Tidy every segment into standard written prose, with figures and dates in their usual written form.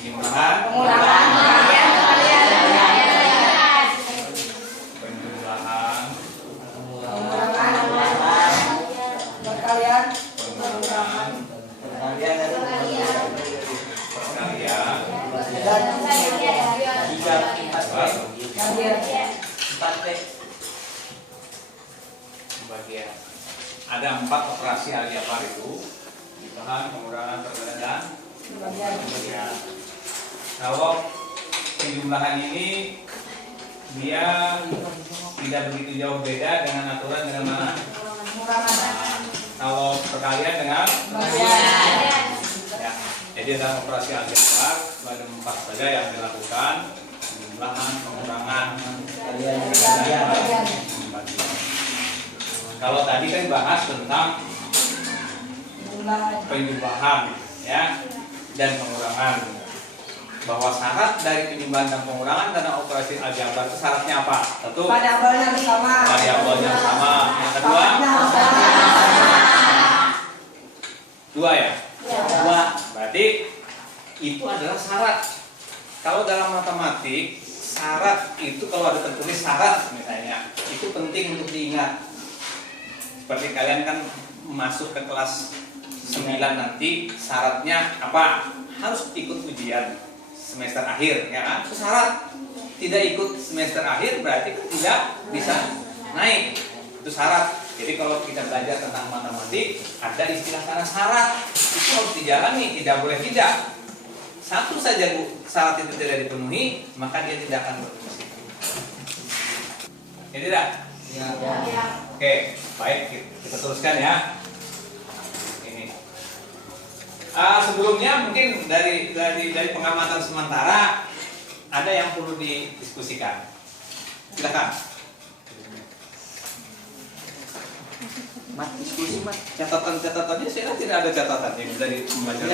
Penjumlahan. Pengurangan. Penjumlahan. Perkalian. Pengurangan. Perkalian dan Perkalian. dan 3 4 P. Pembagian. Ada 4 operasi aljabar itu. Penjumlahan, pengurangan, perbandingan, dan pembagian. Kalau penjumlahan ini dia tidak begitu jauh beda dengan aturan dengan mana? Kalau perkalian dengan ya. Jadi dalam operasi aljabar ada 4 saja yang dilakukan: penjumlahan, pengurangan, pembagian. Kalau tadi kan bahas tentang penjumlahan ya dan pengurangan, bahwa syarat dari penjumlahan dan pengurangan dalam operasi aljabar itu syaratnya apa? Satu, Variabelnya sama. variabelnya sama. Yang kedua, dua ya? Dua. Berarti itu adalah syarat. Kalau dalam matematik, syarat itu kalau ada tertulis syarat misalnya, itu penting untuk diingat. Seperti kalian kan masuk ke kelas 9 nanti, syaratnya apa? Harus ikut ujian semester akhir, ya kan? Itu syarat. Tidak ikut semester akhir berarti kan tidak bisa naik. Itu syarat. Jadi kalau kita belajar tentang matematik, ada istilah syarat. Itu harus dijalani, tidak boleh tidak. Satu saja Bu, syarat itu tidak dipenuhi, maka dia tidak akan berfungsi. Ya tidak? Ya. Oke, baik, kita teruskan ya. Ini. Sebelumnya mungkin dari pengamatan sementara ada yang perlu didiskusikan. Silakan. Mat, diskusi Mat. Catatan-catatannya saya tidak ada catatan yang dari membaca.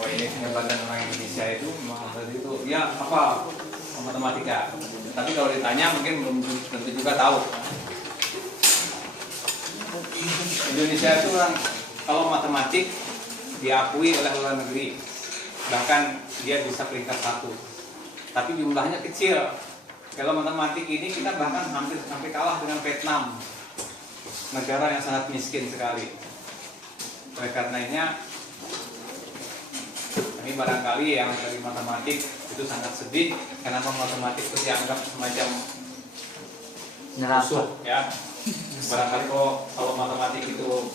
Oh ini kehebatan orang Indonesia itu tadi itu ya apa matematika. Tapi kalau ditanya mungkin belum tentu juga tahu. Indonesia itu orang kalau matematik diakui oleh luar negeri, bahkan dia bisa peringkat 1. Tapi jumlahnya kecil. Kalau matematik ini kita bahkan hampir sampai kalah dengan Vietnam, negara yang sangat miskin sekali. Oleh karenanya, ini barangkali yang dari matematik itu sangat sedih. Kenapa matematik itu dianggap semacam musuh ya? Barangkali kalau matematik itu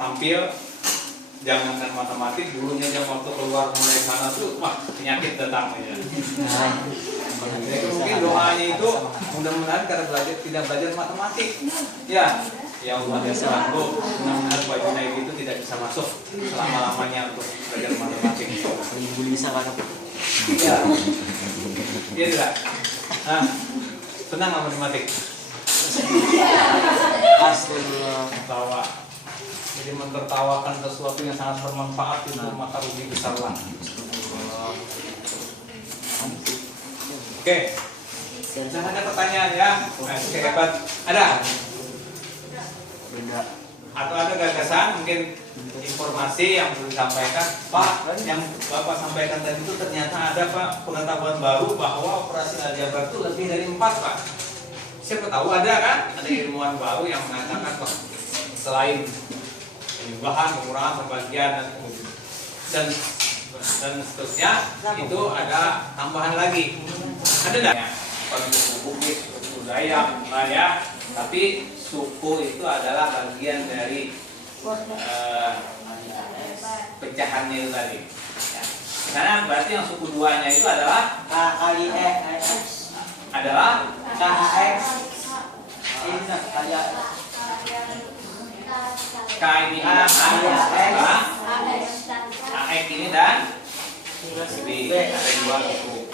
tampil, jangankan matematik, dulunya jam waktu keluar mulai sana tuh, wah penyakit datang ya. Jadi mungkin doanya itu mudah-mudahan karena tidak belajar matematik, ya. Ya Allah ya Tuhanku, mudah-mudahan Pak Junaid itu tidak bisa masuk selama-lamanya untuk belajar matematik. Bisa kan? Ya. Iya tidak? Nah, senang nggak matematik? Astagfirullah. Tawa. Jadi mentertawakan sesuatu yang sangat bermanfaat itu maka rugi besar lah. Oke. Jangan ada pertanyaan ya. Oke, hebat. Ada? Beda. Atau ada gagasan mungkin informasi yang perlu disampaikan, Pak, yang Bapak sampaikan tadi itu ternyata ada Pak pengetahuan baru bahwa operasi aljabar itu lebih dari 4 Pak. Siapa tahu ada kan? Ada ilmuwan baru yang mengatakan Pak, selain penjumlahan, pengurangan, pembagian dan seterusnya itu ada tambahan lagi. Ada enggak? Pada suku Bugis, suku Dayak, Maya, tapi suku itu adalah bagian dari pecahannya itu tadi. Ya. Karena berarti yang suku duanya itu adalah adalah KAX. Ini kayak K ini adalah AX ini dan B. Ada 2 suku.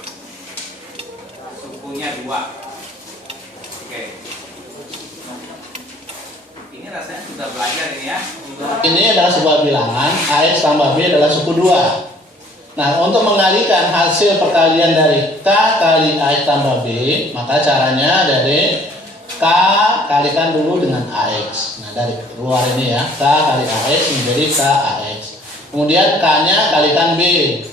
Sukunya 2. Oke. Ini rasanya sudah belajar ini ya. Ini adalah sebuah bilangan, AX tambah B adalah suku 2. Nah, untuk mengalihkan hasil perkalian dari K kali AX tambah B, maka caranya dari K kalikan dulu dengan AX. Nah, dari luar ini ya, K kali AX menjadi KAX. Kemudian K-nya kalikan B,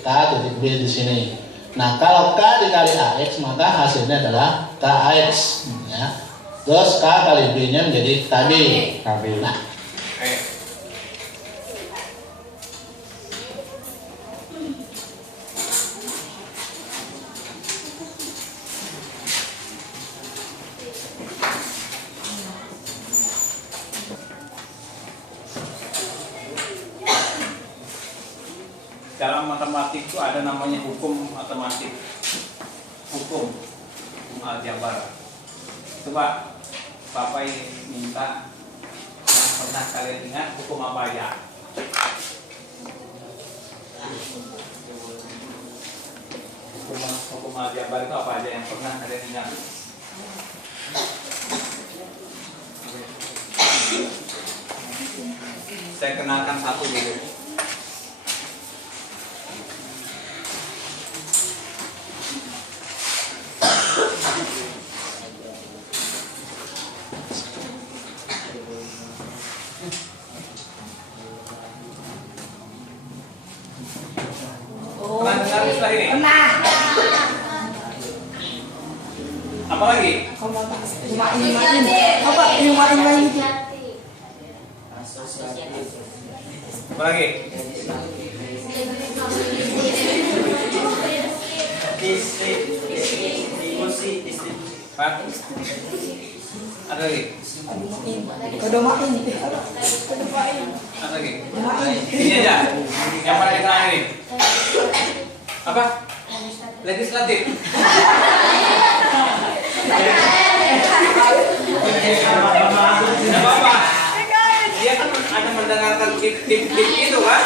K titik B di sini. Nah, kalau K dikali AX maka hasilnya adalah KX ya. Terus K kali B-nya menjadi KB. Nah, Oke. Dalam matematik itu ada namanya hukum matematik, hukum aljabar. Coba Bapak minta yang pernah kalian ingat hukum apa aja? Hukum aljabar itu apa aja yang pernah kalian ingat? Saya kenalkan satu dulu. Pernah dengar istilah ini? Pernah. Apa lagi? Apa ini? Apa lagi? Hah? Ada lagi? Kedomain. Ada lagi? Ini aja. Yang paling terakhir ini. Apa? Legislatif. Tidak apa-apa. Dia kan ada mendengarkan tip-tip itu kan?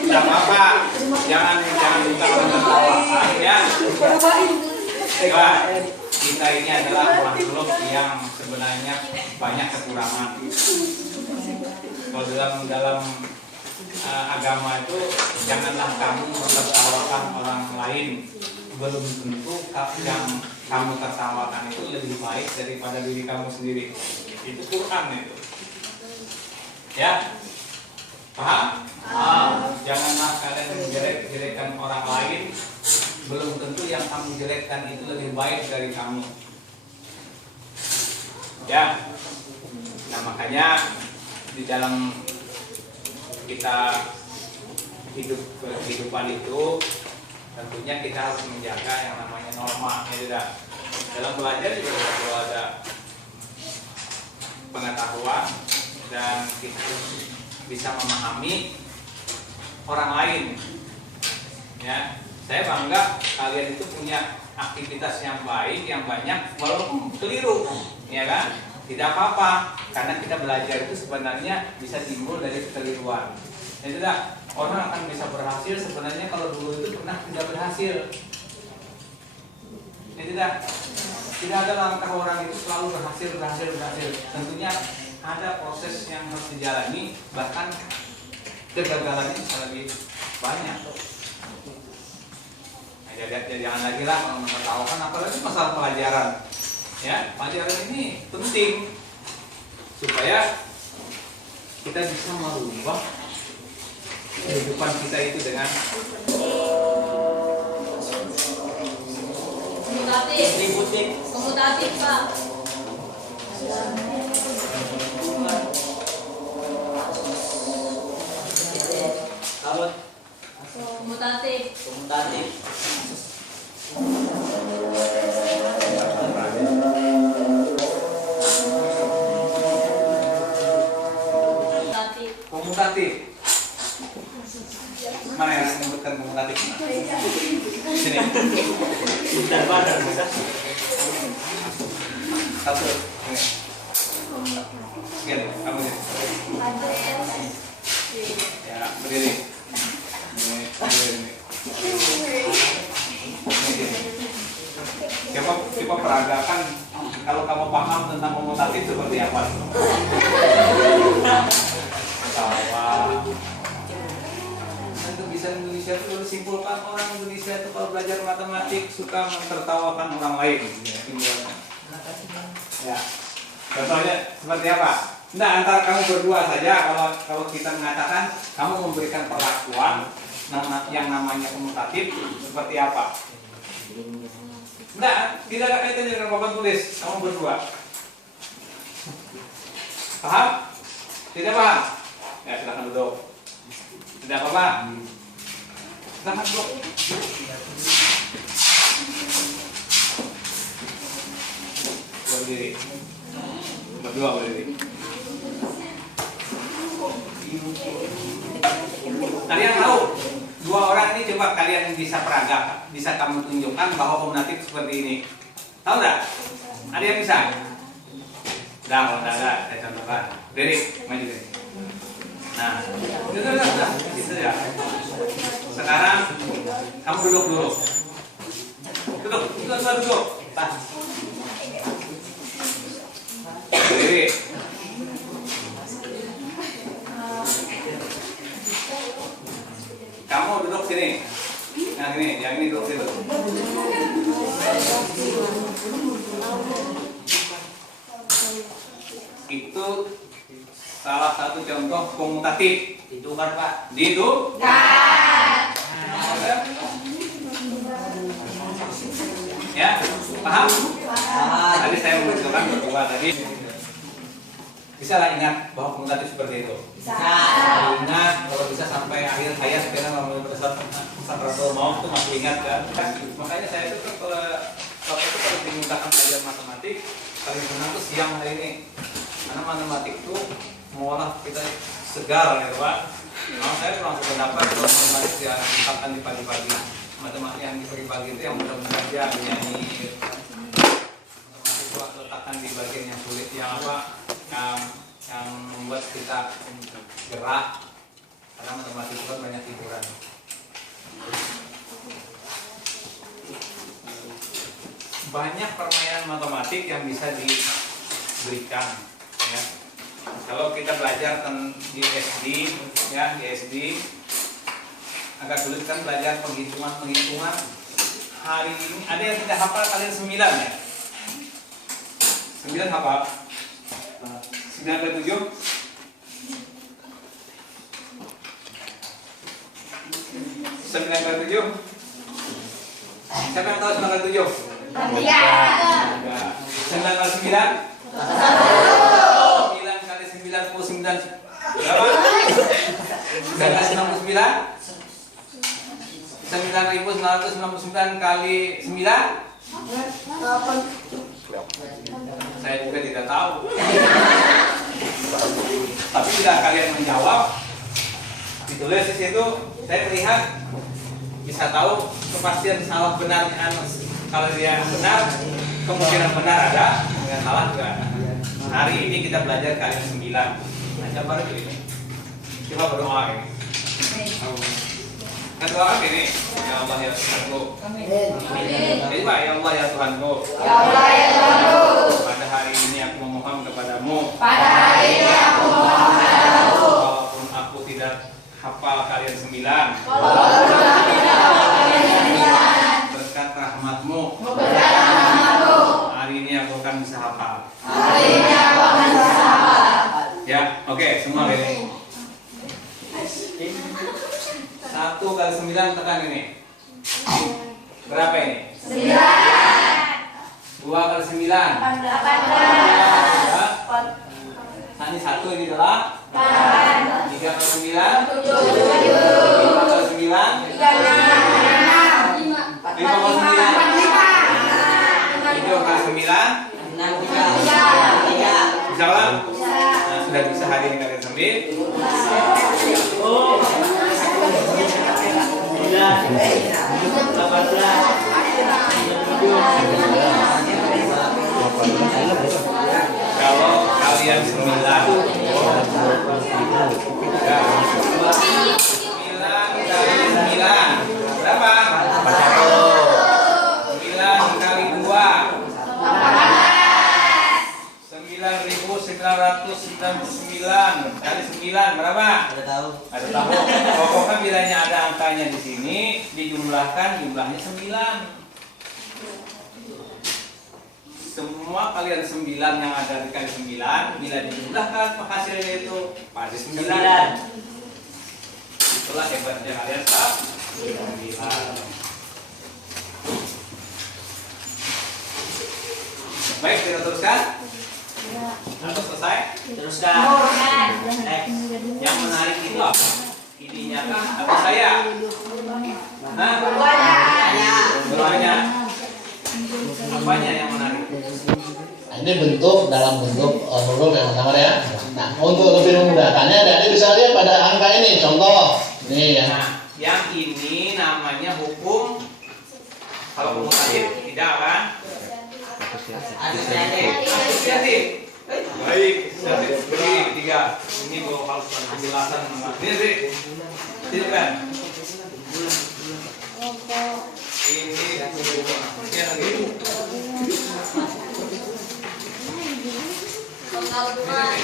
Tidak apa-apa. Jangan buka tertawa ya. Coba, kita ini adalah makhluk yang sebenarnya banyak kekurangan. Kalau dalam agama itu janganlah kamu menertawakan orang lain, belum tentu yang kamu tertawakan itu lebih baik daripada diri kamu sendiri. Itu Quran itu. Ya, paham? Janganlah kalian menjelek-jelekkan orang lain, belum tentu yang kamu jelekkan itu lebih baik dari kamu. Ya, nah makanya di dalam kita hidup kehidupan itu tentunya kita harus menjaga yang namanya norma, ya tidak? Dalam belajar juga perlu ada pengetahuan dan kita bisa memahami orang lain. Ya, saya bangga kalian itu punya aktivitas yang baik, yang banyak, walaupun keliru, ya kan? Tidak apa-apa, karena kita belajar itu sebenarnya bisa timbul dari kekeliruan. Ya tidak, orang akan bisa berhasil sebenarnya kalau dulu itu pernah tidak berhasil. Ya tidak ada langkah orang itu selalu berhasil. Tentunya ada proses yang harus dijalani, bahkan kegagalannya bisa lebih banyak. Nah, jangan lagi lah kalau menertawakan, apalagi masalah pelajaran. Ya, pelajaran ini penting supaya kita bisa merubah kehidupan kita itu dengan komutatif Pak. Komutatif. komutatif. Mana yang menyebutkan komutatif? Sini. Satu. Ini. Sekian, kamu sini. Ya, berdiri. Ini, berdiri. Coba peragakan kalau kamu paham tentang komutatif seperti apa? Tawa. Untuk bisa Indonesia itu harus simpulkan orang Indonesia itu kalau belajar matematik suka mentertawakan orang lain. Ya, contohnya seperti apa? Nah, antara kamu berdua saja kalau kita mengatakan kamu memberikan perlakuan yang namanya komutatif seperti apa? Nah, tidak ada kaitannya dengan papan tulis. Kamu berdua. Paham? Tidak paham? Ya, silakan duduk. Tidak apa-apa. Silakan duduk. Berdiri. Berdua berdiri. Kalian tahu dua orang ini, coba kalian bisa peragak, bisa kamu tunjukkan bahwa kombinatif seperti ini. Tahu nggak? Ada yang bisa? Dah, kalau nggak ada, saya contohkan. Diri, maju diri. Nah, sudah, gitu ya. Sekarang kamu duduk dulu. Duduk. Pas. Diri. Kamu duduk sini. Yang ini duduk situ. Itu salah satu contoh komutatif. Ditukar Pak. Ya, paham? Tadi saya menunjukkan berdua tadi. Bisa lah ingat bahwa komutatif seperti itu. Ingat kalau bisa sampai akhir hayat sekarang melalui sakratul maut itu masih ingat kan? Makanya saya itu kalau dimintakan belajar matematik paling senang tuh siang hari ini. Karena matematik itu mengolah kita segar ya Pak. Nah, saya langsung pendapat kalau matematik yang ditetapkan di pagi-pagi. Matematik yang di pagi-pagi itu yang mudah-mudahan aja menyanyi. Matematik itu letakkan di bagian yang sulit, yang apa? Yang membuat kita gerak. Karena matematik itu banyak hiburan. Banyak permainan matematik yang bisa diberikan. Ya. Kalau kita belajar di SD, ya di SD agak sulit kan belajar penghitungan. Hari ini ada yang tidak hafal, kalian 9 ya? 9 hafal? 9 ke 7? 9 ke 7? Siapa yang tahu 9 ke 7? 9 kali 9? 9 kali 99 berapa? 999? 9.999 kali 9? Saya juga tidak tahu. Tapi tidak kalian menjawab, ditulis di situ, saya melihat bisa tahu kepastian salah benarnya. Kalau dia benar, kemungkinan benar ada, kemungkinan salah juga ada. Hari ini kita belajar kalian 9. Nah, coba dulu ini. Coba berdoa ini. Kita doakan ini. Ya Allah ya Tuhanku. Jadi Pak, ya Allah ya Tuhanku. Ya Allah ya Tuhanku. Pada hari ini aku memohon kepadamu. Pada hari ini aku memohon kepadamu. Walaupun aku tidak hafal kalian 9. Walaupun aku tidak hafal kalian 9. Berkat rahmatmu. Berkat rahmatmu. Hari ini aku akan bisa hafal. Hari ini aku akan bisa hafal. Ya, oke, semua ini. 1 kali 9 tekan ini. Berapa ini? 9. 2 kali 9. 18. Nah, ini 1 ini adalah 3 kali 9. 7. 5 kali 9. 5 kali 9. 7 kali 9. 6. Bisa lah? Nah, sudah bisa hari ini kalian sambil. Kalau kalian 9 ya, 9 kali 9 berapa? 9 kali 2 9.999 kali 9 berapa? Ada tahu. Ada tahu. Pokoknya bilanya ada angkanya di sini, dijumlahkan jumlahnya 9. semua kalian 9 yang ada dikali 9 bila dijumlahkan maka hasilnya itu pasti 9. Itulah hebatnya kalian 9. Baik, kita teruskan. Atau selesai? Teruskan. Next. Yang menarik itu apa? Ininya kah atau saya? Nah, keduanya. Apanya yang menarik? Nah, ini bentuk dalam bentuk huruf yang sama ya. Nah, untuk lebih memudahkannya, adik bisa lihat pada angka ini. Contoh, nih ya. Nah, yang ini namanya hukum. Kalau komutatif tidak kan? Asosiatif. Baik, asosiatif. Beri ketiga. Ini gua harus penjelasan. Ini sih. Ini kan. Ini lagi.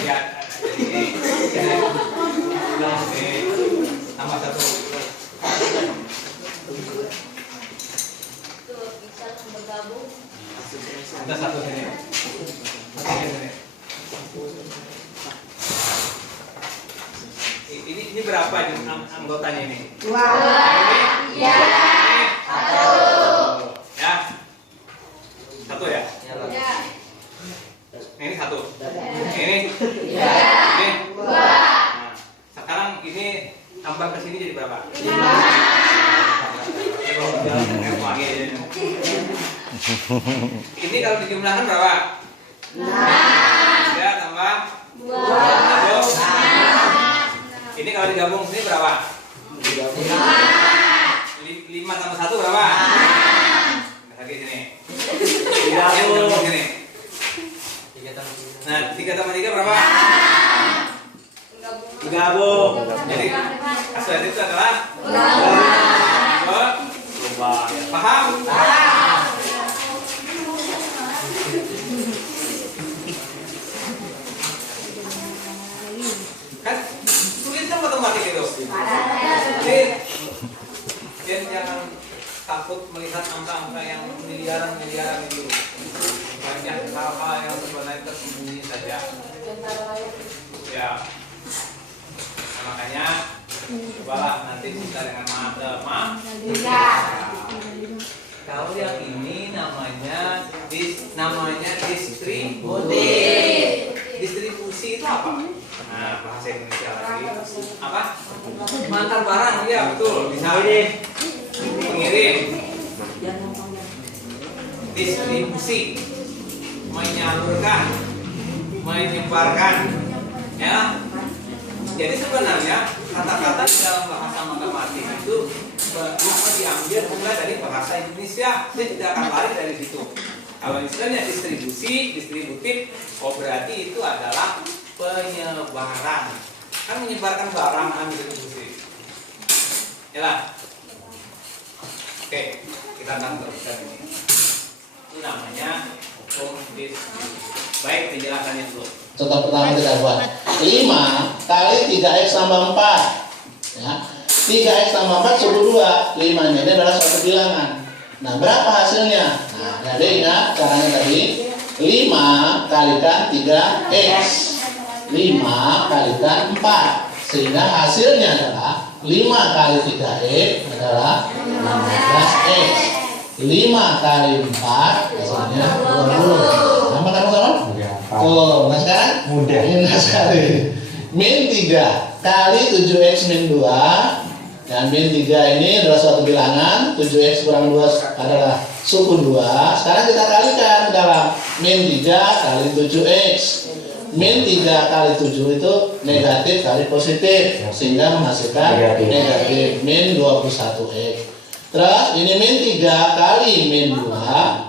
Ya, tambah satu. Ada satu sini. Ini berapa anggotanya ini? 2. Ya. Satu. Ya. Satu ya? Ini satu. Ini. Ini. Nah, sekarang ini tambah ke sini jadi berapa? 5. Ini kalau dijumlahkan berapa? 6. Ya, tambah 2. Ini kalau digabung sini berapa? 5 tambah 1 berapa? Lagi sini. Digabung sini. Nah, 3 tambah 3 berapa? Digabung. Jadi asosiatif itu adalah paham? Kan sulit kan matematik itu. Sulit. Dan jangan takut melihat angka-angka yang miliaran itu. Banyak hal-hal yang sebenarnya tersembunyi saja. Ya. Nah, makanya cobalah nanti kita dengan matematika. Kalau yang ini namanya distributif. Distribusi itu apa? Nah, bahasa Indonesia lagi. Apa? Mengantar barang, ya betul. Bisa. Mengirim. Distribusi. Menyalurkan. Menyebarkan. Ya. Jadi sebenarnya kata-kata di dalam bahasa matematik itu diambil mulai dari bahasa Indonesia. Dia tidak akan lari dari situ. Kalau istilahnya distributif, berarti itu adalah penyebaran. Kan menyebarkan barang kan distribusi. Yalah. Oke, kita akan teruskan ini. Itu namanya hukum distribusi. Baik, penjelasannya dulu. Contoh pertama kita buat 5 kali 3x tambah 4 ya. 3x tambah 4 suku 2. 5 ini adalah suatu bilangan. Nah, berapa hasilnya? Nah, jadi ingat caranya tadi 5 kalikan 3x 5 kalikan 4 sehingga hasilnya adalah 5 kali 3x adalah 15x 5 kali 4 hasilnya 20. Nama kamu sama? Oh, nah sekarang? Mudah sekali. Min 3 kali 7x min 2. Dan min 3 ini adalah suatu bilangan. 7x kurang 2 adalah suku 2. Sekarang kita kalikan dalam min 3 kali 7x. Min 3 kali 7 itu negatif kali positif, sehingga menghasilkan negatif min 21x. Terus ini min 3 kali min 2.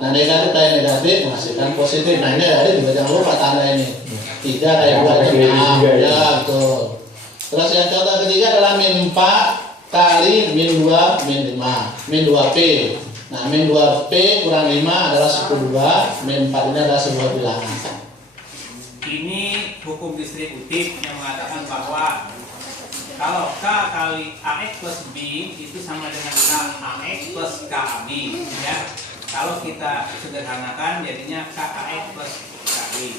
Nah, negatif kali negatif menghasilkan positif. Nah, ini dari juga jangan lupa tanda ini 3 kali 2 itu 6. Ya, betul. Terus yang contoh ketiga adalah min 4 kali min 2 min 5 min 2p. Nah, min 2p kurang 5 adalah suku 2. Min 4 ini adalah sebuah bilangan. Ini hukum distributif yang mengatakan bahwa kalau K kali AX plus B itu sama dengan K AX plus KB, ya. Kalau kita sederhanakan jadinya KKX plus KI.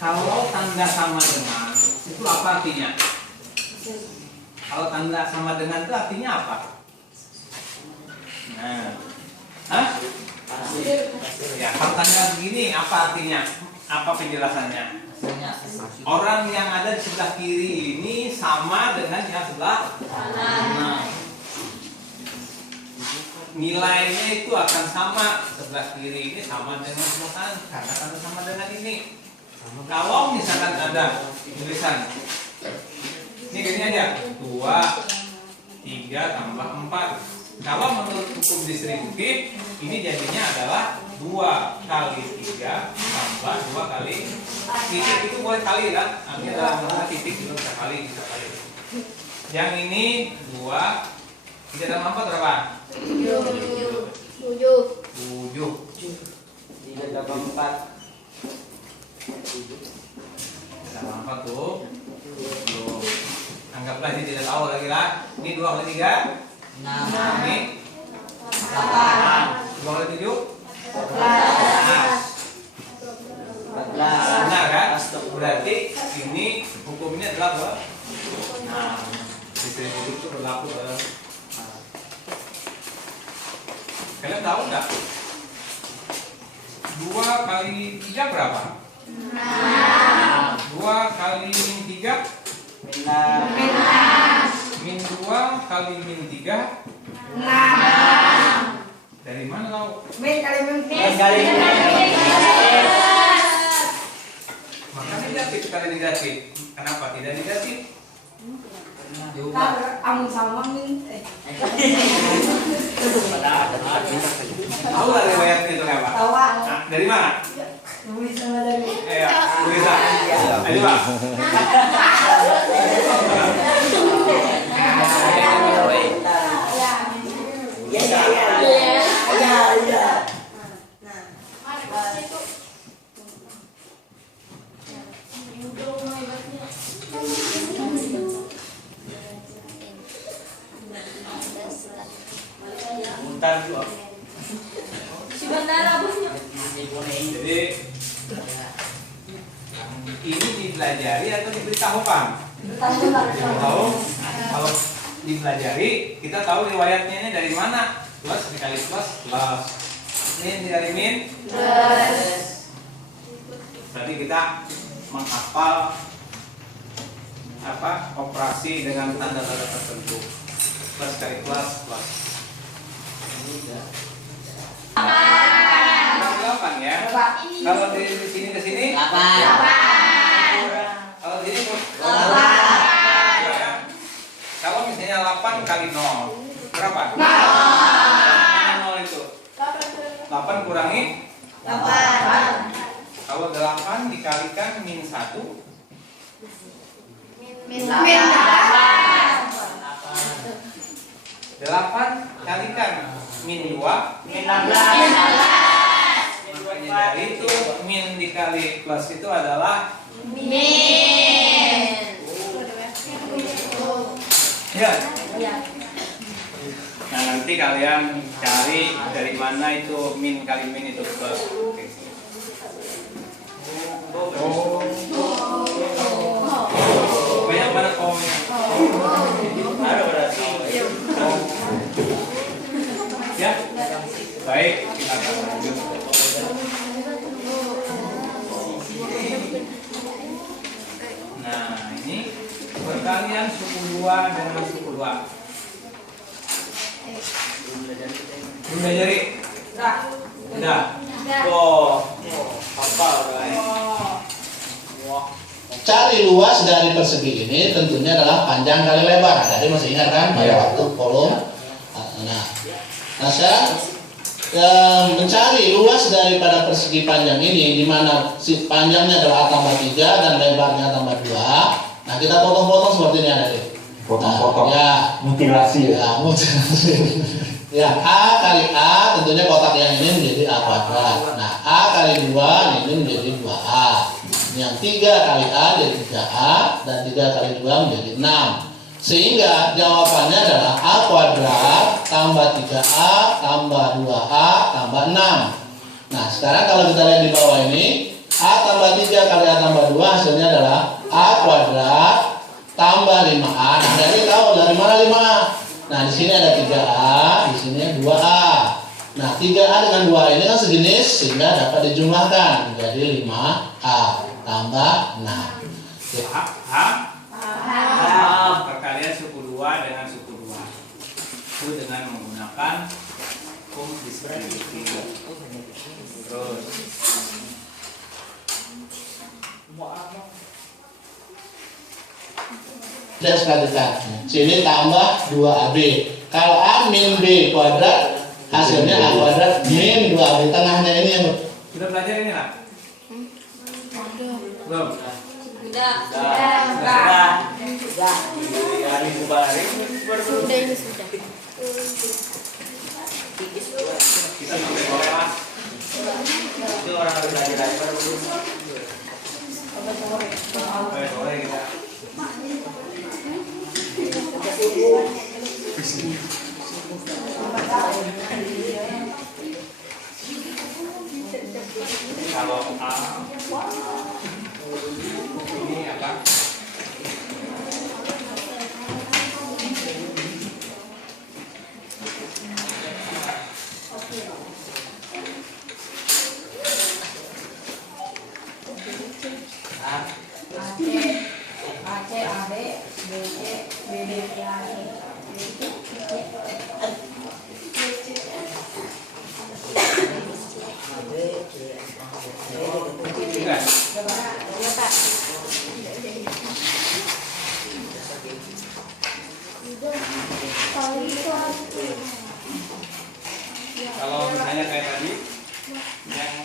Kalau tanda sama dengan itu apa artinya? Kalau tanda sama dengan itu artinya apa? Nah, hah? Ya, kalau tanda begini apa artinya? Apa penjelasannya? Orang yang ada di sebelah kiri ini sama dengan yang sebelah kanan. Nilainya itu akan sama. Sebelah kiri ini sama dengan sebelah kanan karena kan sama dengan ini. Kalau misalkan ada tulisan ini gini aja 2, 3 tambah 4. Kalau menurut hukum distributif ini jadinya adalah 2 kali 3 tambah 2 kali titik, itu boleh kali kan? Artinya dalam bahasa titik itu bisa kali. Yang ini 2 3 tambah 4 berapa? 7. 3 tambah 4. Tambah 4 tuh 7. Anggaplah dia tidak tahu lagi lah. Ini 2 kali 3 6. Ini 8. 2 kali 7 14. Benar kan? Berarti ini hukumnya adalah berapa? Nah, distributif itu berlaku dalam. Kalian tahu nggak? 2 kali 3 berapa? 2 kali min 3 min 2 kali min 3 dari mana tahu? Maka negatif kali negatif. Kenapa tidak negatif? Tahu lah riwayatnya itu apa? Nah, dari mana? Tulisan. Ayo Pak. Jadi ini dipelajari atau diberitahukan? Tahu? Kalau dipelajari, kita tahu riwayatnya ini dari mana? Plus dikali plus plus. Min dikali min plus. Berarti kita menghafal operasi dengan tanda-tanda tertentu. Plus kali plus plus. 8 ya. Kalau di sini ke sini 8. Kalau di sini 8. Kalau misalnya 8 kali 0 berapa? 0 itu 8 kurangi 8. Kalau 8 dikalikan min 1 Min 8. 8 kalikan min 2 Min 16. Dari itu min dikali plus itu adalah Min. ya. Nah nanti kalian cari dari mana itu min kali min itu plus. Oke. Banyak banget omnya. Ada berarti. Ya. Baik, kita akan lanjut. Nah, ini perkalian suku 2 dengan suku 2. Udah jadi? Udah. Hafal udah. Cari luas dari persegi ini tentunya adalah panjang kali lebar. Jadi masih ingat kan pada waktu kolom. Nah sekarang mencari luas daripada persegi panjang ini, di mana si panjangnya adalah A tambah 3 dan lebarnya tambah 2. Nah kita potong-potong seperti ini ada nih. Potong-potong. Ya. Mutilasi ya. Ya, mutilasi. Ya, A kali A tentunya kotak yang ini menjadi A kuadrat. Nah, A kali 2 ini menjadi 2A. Yang 3 kali A jadi 3A dan 3 kali 2 menjadi 6. Sehingga jawabannya adalah A kuadrat tambah 3A tambah 2A tambah 6. Nah, sekarang kalau kita lihat di bawah ini, A tambah 3 kali A tambah 2 hasilnya adalah A kuadrat tambah 5A. Nah, dari tahu dari mana 5A? Nah, di sini ada 3A, di sini 2A. Nah, 3A dengan 2A ini kan sejenis sehingga dapat dijumlahkan menjadi 5A tambah 6. Paham? Perkalian suku 2 dengan suku 2 itu dengan menggunakan hukum distributif. Terus dan sekalikan sini tambah 2AB. Kalau A min B kuadrat hasilnya A kuadrat min 2AB. Tengahnya ini yang sudah belajar ini lah? Belum? Sudah. Hari Bubareng Sudah ini sudah. kita sampai sore lah. Itu orang harus belajar Sampai sore kita. Kalau A ini apa? Enggak. Ya, Pak. Kalau misalnya kayak tadi yang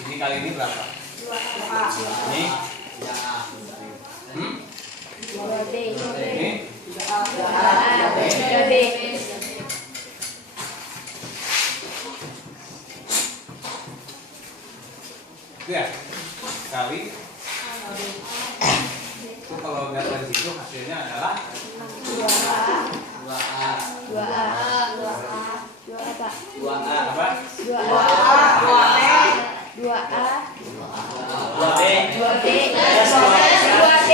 ini kali ini berapa? Ini 2B. ini 3B. ya kali itu kalau lihat dari situ hasilnya adalah 2A. 2A. 2A, Pak. 2A apa? 2A. 2A. 2B 2B. 2B.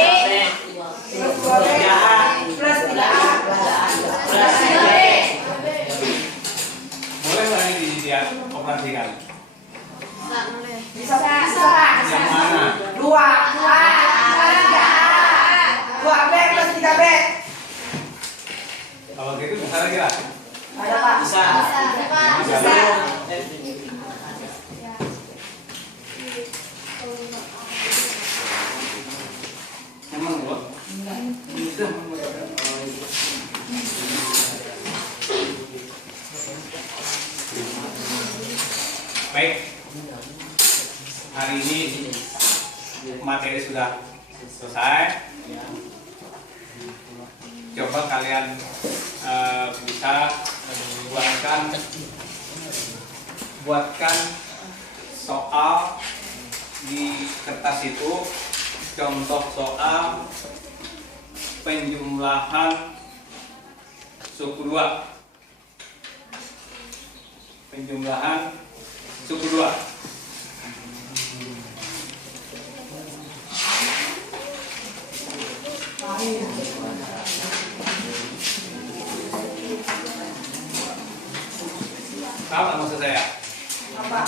plus 3A plus 3A plus 3B. Boleh nggak ini dia operasikan? Bisa. Yang mana? 2A 2B plus 3B. Kalau gitu bisa lagi lah. Ada Pak. Bisa. Bisa. Emang gua? Bisa. Baik. Hari ini materi sudah selesai. Coba kalian bisa buatkan soal di kertas itu, contoh soal penjumlahan suku 2. Penjumlahan suku 2. Tahu nggak maksud saya? Apa?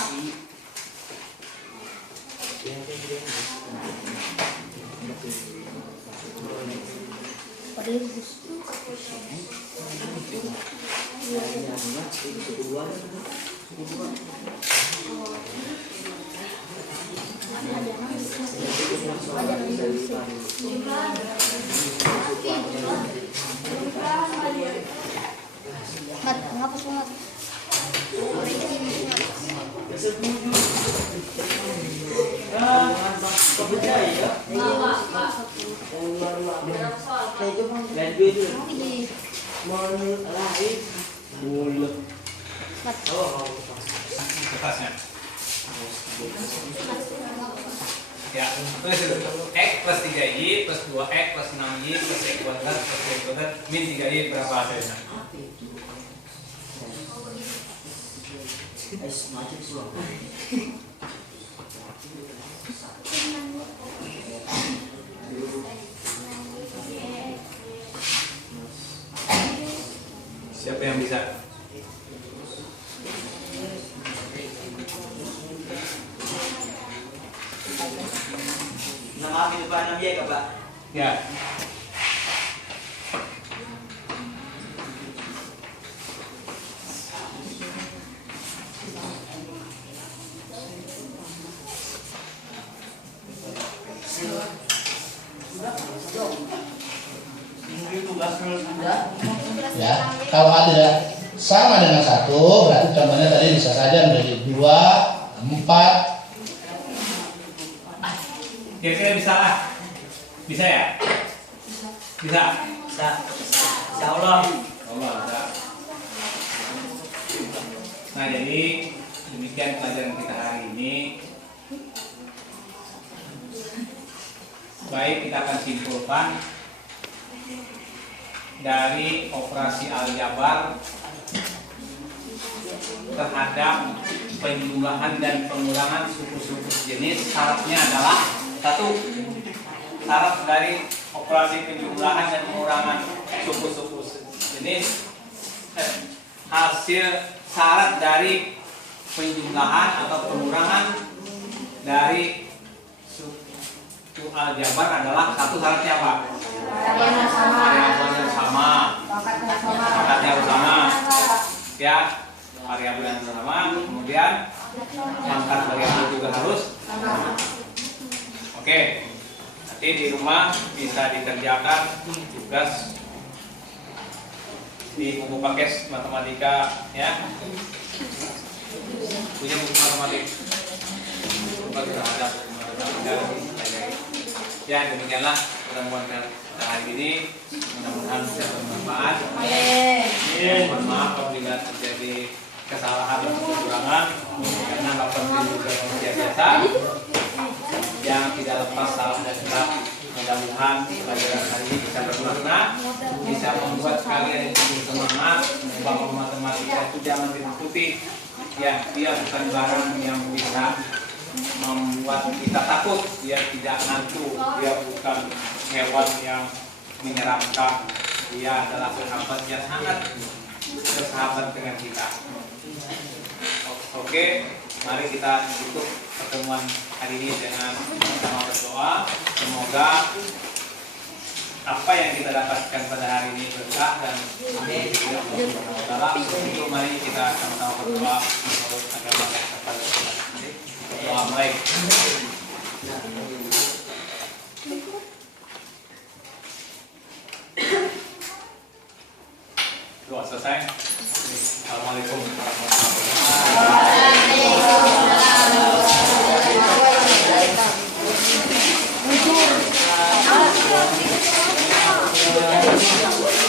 Mat, ngapa semua? kertasnya. Ya, tulis dulu. X plus 3Y plus 2X plus 6Y plus X kuadrat plus Y kuadrat min 3Y berapa hasilnya? Siapa yang bisa? Nama kehidupan Nabi ya Pak. Ya. Ya, kalau ada sama dengan 1, berarti contohnya tadi bisa saja menjadi 2, 4. Kira-kira bisa lah. Bisa ya? Bisa. Bisa. Insya Allah. Allah bisa. Nah, jadi demikian pelajaran kita hari ini. Baik, kita akan simpulkan dari operasi aljabar terhadap penjumlahan dan pengulangan suku-suku jenis. Syaratnya adalah 1. Syarat dari operasi penjumlahan dan pengurangan suku-suku jenis, hasil syarat dari penjumlahan atau pengurangan dari suku aljabar adalah 1 syaratnya apa? Variabel yang sama, pangkatnya sama, ya, variabel yang sama. Kemudian pangkat variabel juga harus sama. Oke, nanti di rumah bisa dikerjakan tugas di buku paket matematika, ya. Punya buku matematik, buku terhadap matematika. Ya, demikianlah pertemuan hari ini. Mudah-mudahan bisa bermanfaat. Mohon maaf apabila terjadi kesalahan atau kekurangan, karena Bapak juga manusia biasa yang tidak lepas salah dan benar. Mudah-mudahan pelajaran hari ini bisa bermakna, bisa membuat kalian itu bersemangat bahwa matematika itu jangan ditakuti. Ya, dia bukan barang yang bisa membuat kita takut, dia tidak ngantuk, dia bukan hewan yang menyeramkan, dia adalah sahabat yang sangat bersahabat dengan kita. Oke, mari kita tutup pertemuan hari ini dengan sama berdoa. Semoga apa yang kita dapatkan pada hari ini berkah dan untuk mari kita sama-sama berdoa menurut agama kepada doa baik. Doa selesai. Assalamualaikum warahmatullahi wabarakatuh.